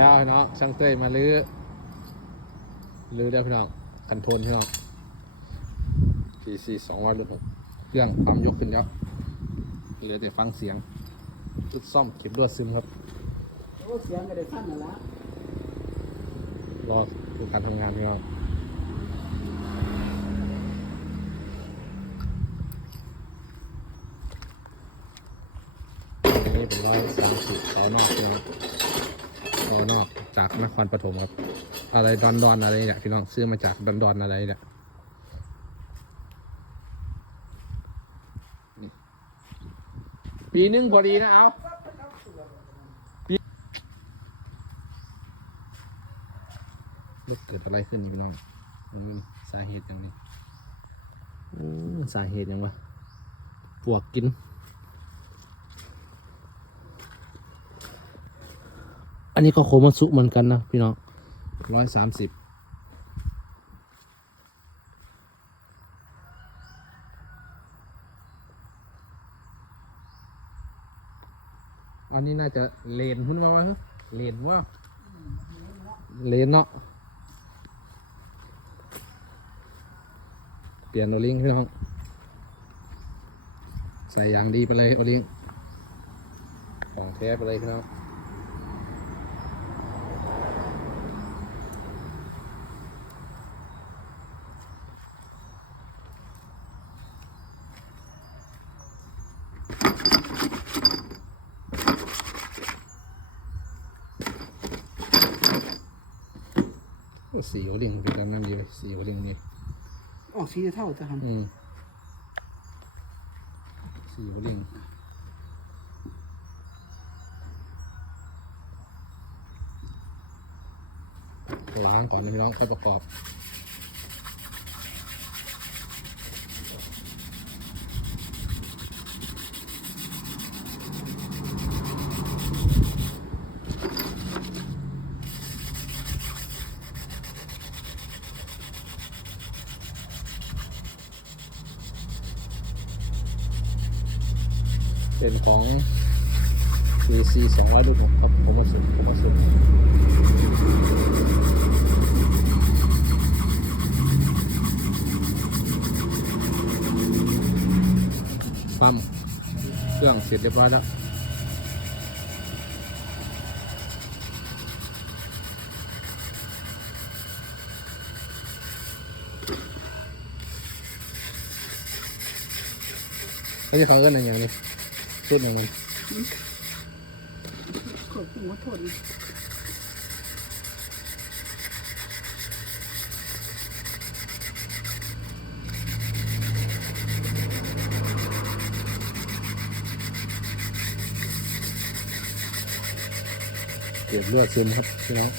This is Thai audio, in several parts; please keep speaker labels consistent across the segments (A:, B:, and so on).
A: แล้วพี่น้องช่างเต้ยมาลื้อลื้อได้พี่น้องคันโทนพี่น้อง PC สองร้อยลูกหกเครื่องปั๊มยกขึ้นแล้วเหลือแต่ฟังเสียงชุดซ่อมเก็บรวดซึมครับ
B: โอ้เสียงก็ได้สั้นน่ะละ
A: รอดูการทำงานพี่น้องอันนี้เป็นร้อยสามสิบเสานอกพี่น้องเสานอก จากนครปฐมครับ อะไรดอนดอนอะไรเนี่ยพี่น้องซื้อมาจากดอนดอนอะไรเนี่ยปีหนึงพอดีนะเอาเกิดอะไรขึ้นพี่น้องสาเหตุอย่างนี้สาเหตุอย่างวะปวกกิน นนี้ก็โคมาสุเหมือนกันนะพี่น้องร้อยสามสิบอันนี้น่าจะเลนหุ้นว่าไหมครับเลนว่าเลนเนาะเปลี่ยนโอลิงพี่น้อง ใส่อย่างดีไปเลยโอลิงของแท้ไปเลยพี่น้อง โอ้สีหัวลิงเป็นการงานดีเลยสีหัวลิงนี่
B: ออกสีเท่าจะท
A: อืมสีหัวลิงล้างก่อนนะพี่น้องค่อยประกอบ เป็นของ PC 200รุ่น6ครับผมมาสุดผมมาสุดปั๊มเครื่องเสร็จเรียบร้อยแล้วเขาจะเขาเอิ้นอะไรอย่างนี้ ชุดหนึ่งมันำ
B: ขอบคุณขอโทษนะ
A: เก็บเลือดซึมครับพี่น้อง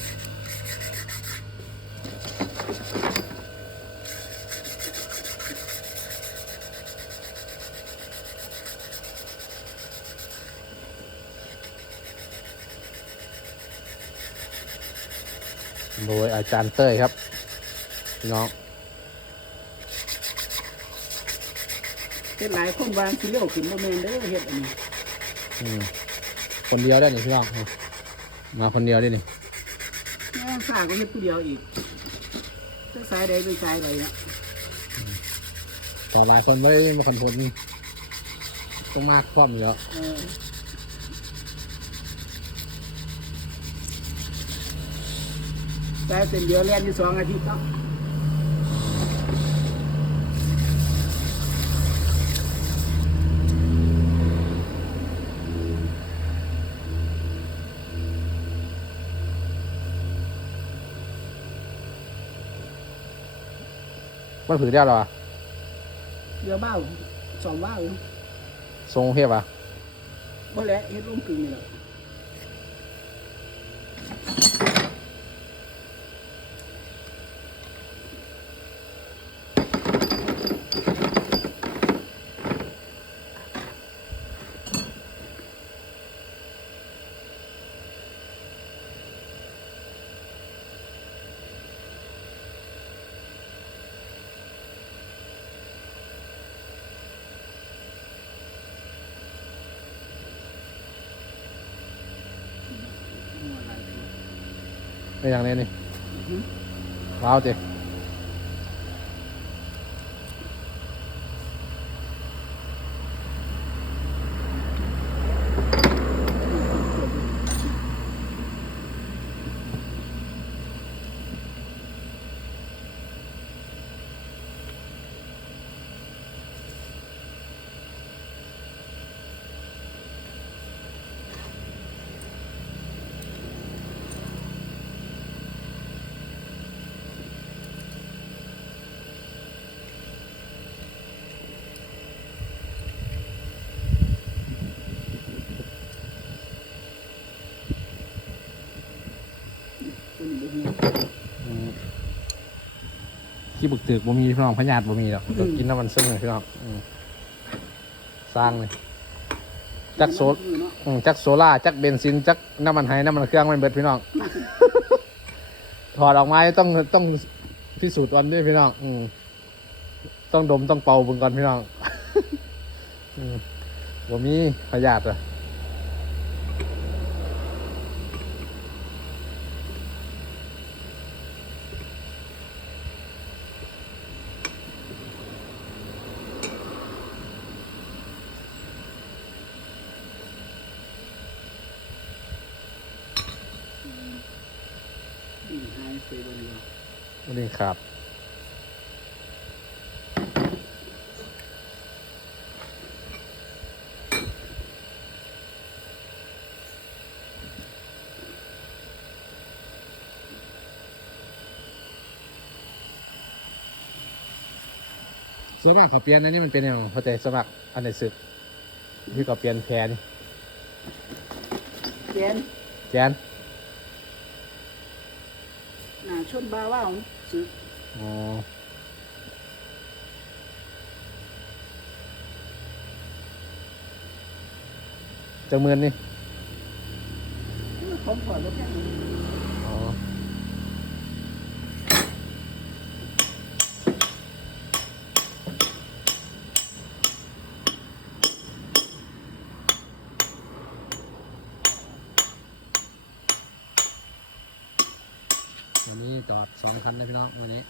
A: โดยอาจารย์เต้ยครับพี่น้อง
B: เฮ็ดหลายคนวางสิเลี้ยวขึ้นบ่แม่นเด้อเฮ็ดอันนี้
A: อืมคนเดียวได้นี่พี่น้องมาคนเดียวได้นี่
B: แม่ฝากก็เฮ็ดผู้เดียวอีกจะสายใดไปสายใดเนาะ
A: ต่อหลายคนไม่ได้มาคอนโทรลนี่ต้องมากคว่ำเยอะ
B: เออ สายเป็นเดียวเรียนอยู่สองอาทิตย์เนาะ
A: มันผือเดียวเหรอวะ
B: เรือเบ้าสองเบ้า
A: ทรงเทียบอะ
B: บ่แหละเฮ็ดลงกึ่งนี่แหละ
A: อย่างนี้นี่
B: หืม
A: ว้าวเจ๊ ขี้บึกตึกบ่มีพี่น้องพญาติบ่มีหรอก
B: อืม
A: ต้องกินน้ำมันซึ่งเลยพี่น้องอืมสร้างเลย จักโซ
B: มือเนาะ
A: อืมจักโซล่าจักเบนซินจักน้ำมันไฮน้ำมันเครื่องมันเบิดพี่น้อง ถอดออกมาต้องต้องพิสูจน์วันนี้พี่น้องอืมต้องดมต้องเป่าเบึงก่อนพี่น้อง อืมบ่มีพยาธิอะ
B: นี่ หายไปบ่ได้บ่
A: วันนี้ครับส่วนมากเขาเปลี่ยนอันนี้มันเป็นยังไงเข้าใจสมัครอันไหนสึกที่เขาเปลี่ยนแพรนี่
B: แกน
A: แกน
B: หน้า ชนบาว่าวสึก
A: อ๋อจังเมือนนี่
B: ของถอดบ่แค่นี้
A: อ๋อ วันนี้จอดสองคันนะพี่น้องวันนี้